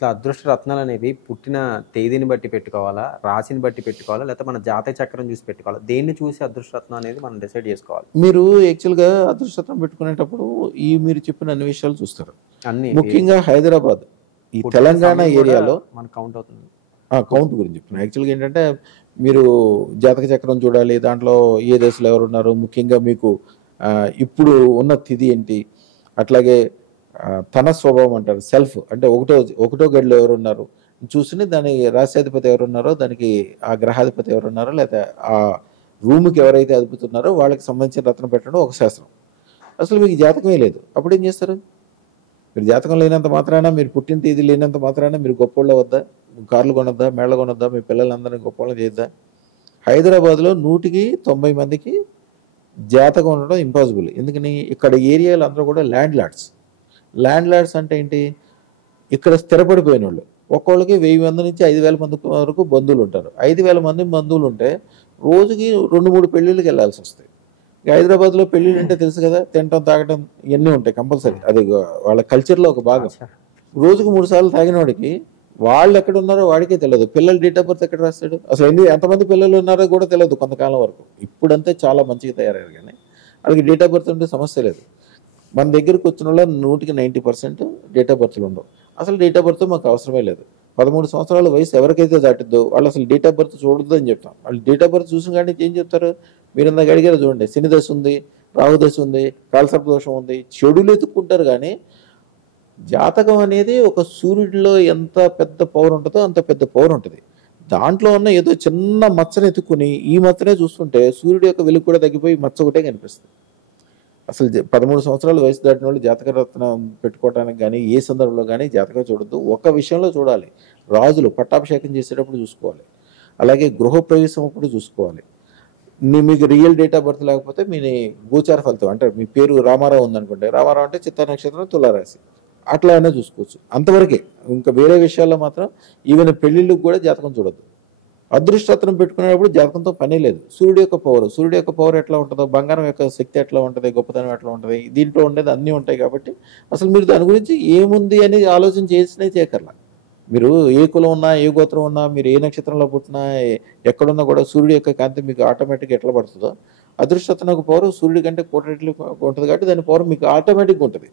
ఇట్లా అదృష్ట రత్నాలనేవి పుట్టిన తేదీని బట్టి పెట్టుకోవాలా? రాశిని బట్టి పెట్టుకోవాలా? లేకపోతే మన జాతక చక్రం చూసి పెట్టుకోవాలా? దేన్ని చూసి అదృష్ట రత్నం అనేది మనం డిసైడ్ జేసుకోవాలి? మీరు యాక్చువల్‌గా అదృష్టం పెట్టుకునేటప్పుడు మీరు చెప్పిన అన్ని విషయాలు చూస్తారు. అన్నీ ముఖ్యంగా హైదరాబాద్, ఈ పుట్టిన తెలంగాణ సమయం గూడా ఏరియాలో మనకు కౌంట్ అవుతుంది. కౌంట్ గురించి చెప్తున్నా. యాక్చువల్‌గా ఏంటంటే, మీరు జాతక చక్రం చూడాలి. దాంట్లో ఏ దశలో ఎవరున్నారు, ముఖ్యంగా మీకు ఇప్పుడు ఉన్న తిథి ఏంటి, అట్లాగే తన స్వభావం అంటారు. సెల్ఫ్ అంటే ఒకటో గడిలో ఎవరున్నారు చూసుకొని, దాని రాశ్యాధిపతి ఎవరున్నారో, దానికి ఆ గ్రహాధిపతి ఎవరున్నారో, లేతే ఆ రూమ్‌కి ఎవరైతే అధిపతి ఉన్నారో వాళ్ళకి సంబంధించిన రత్నం పెట్టడం ఒక శాస్త్రం. అసలు మీకు జాతకమే లేదు. అప్పుడేం చేస్తారు? మీరు జాతకం లేనంత మాత్రాన, మీరు పుట్టిన తేదీ లేనంత మాత్రాన మీరు గొప్పోళ్ళవద్దా? కార్లు కొనొద్దా? మేళ్ళ కొనొద్దా? మీ పిల్లలందరిని గొప్పోళ్ళని చేయొద్దా? హైదరాబాద్‌లో 100కి 90 మందికి జాతకం ఉండడం ఇంపాసిబుల్. ఎందుకని? ఇక్కడ ఏరియాలో అందరూ కూడా ల్యాండ్ లార్డ్స్. ల్యాండ్ లార్డ్స్ అంటే ఏంటి? ఇక్కడ స్థిరపడిపోయినోళ్ళు. ఒక్కోళ్ళకి 1000 మంది నుంచి 5000 మంది వరకు బంధువులుంటారు. 5000 మంది బంధువులుంటే రోజుకి 2, 3 పెళ్ళిళ్ళకెళ్ళాల్సొస్తాయి. హైదరాబాద్‌లో పెళ్ళిళ్ళంటే తెలుసు కదా! తినటం, తాగటం ఇయన్నీ ఉంటాయి కంపల్సరీ. అది వాళ్ళ కల్చర్‌లో ఒక భాగం. ఆచారం. రోజుకు 3 సార్లు తాగినోడికి వాళ్ళెక్కడున్నారో వాడికే తెలదు. పిల్లల డేట్ ఆఫ్ బర్త్ ఎక్కడ రాస్తాడు? అసలు ఎంతమంది పిల్లలు ఉన్నారో కూడా తెలదు కొంతకాలం వరకు. ఇప్పుడంతే చాలా మంచిగా తయారయ్యారు గానీ, ఆళ్ళకి డేట్ ఆఫ్ బర్త్ ఉంటే సమస్య లేదు. మన దగ్గరకొచ్చినోళ్ళ 100కి 90% డేట్ ఆఫ్ బర్త్‌లు ఉండవు. అసలు డేట్ ఆఫ్ బర్త్ మాకు అవసరమే లేదు. 13 సంవత్సరాల వయసు ఎవరికైతే దాటిద్దో వాళ్ళు అసలు డేట్ ఆఫ్ బర్త్ చూడొద్దు అని చెప్తాం. వాళ్ళు డేట్ ఆఫ్ బర్త్ చూసిన కాడి నుంచి ఏం చెప్తారు? మీరిందాక అడిగారు చూడండి. శని దశ ఉంది, రాహు దశ ఉంది, కాలసర్ప దోషం ఉంది. చెడులు ఎతుక్కుంటారు గానీ, జాతకం అనేది ఒక సూర్యుడిలో ఎంత పెద్ద పవర్ ఉంటదో అంత పెద్ద పవర్ ఉంటది. దాంట్లో ఉన్న ఏదో చిన్న మచ్చను ఎతుక్కొని ఈ మచ్చనే చూస్తుంటే సూర్యుడి యొక్క వెలుగు కూడా తగ్గిపోయి మచ్చ ఒకటే కనిపిస్తుంది. అసలు 13 సంవత్సరాల వయసు దాటినోళ్ళు జాతక రత్నం పెట్టుకోవటానికి గానీ, ఏ సందర్భంలో గానీ జాతకం చూడొద్దు. ఒక విషయంలో చూడాలి. రాజులు పట్టాభిషేకం చేసేటప్పుడు చూసుకోవాలి. అలాగే గృహప్రవేశం అప్పుడు చూసుకోవాలి. మీకు రియల్ డేట్ ఆఫ్ బర్త్ లేకపోతే మీ గోచార ఫలితం అంటే మీ పేరు రామారావు ఉందనుకోండి. రామారావు అంటే చిత్తా నక్షత్రం, తులారాశి. అట్లా అయినా చూసుకోవచ్చు. అంతవరకే. ఇంకా వేరే విషయాల్లో మాత్రం ఈవెన్ పెళ్ళిళ్ళకి కూడా జాతకం చూడొద్దు. అదృష్టరత్నం పెట్టుకునేటప్పుడు జాతకంతో పనే లేదు. సూర్యుడి యొక్క పవర్ ఎట్లా ఉంటదో, బంగారం యొక్క శక్తి ఎట్లా ఉంటది, గొప్పతనం ఎట్లా ఉంటది, దీంట్లో ఉండేది అన్నీ ఉంటాయి కాబట్టి అసలు మీరు దాని గురించి ఏముంది అని ఆలోచన చేసినే చేయక్కర్లా. మీరు ఏ కులం ఉన్నా, ఏ గోత్రం ఉన్నా, మీరు ఏ నక్షత్రంలో పుట్టినా, ఎక్కడున్నా కూడా సూర్యుడి యొక్క కాంతి మీకు ఆటోమేటిక్‌గా ఎట్లా పడుతదో, అదృష్టరత్నం యొక్క పవర్ సూర్యుడి కంటే కోటి రెట్లు ఉంటది కాబట్టి దాని పవర్ మీకు ఆటోమేటిక్‌గా ఉంటది.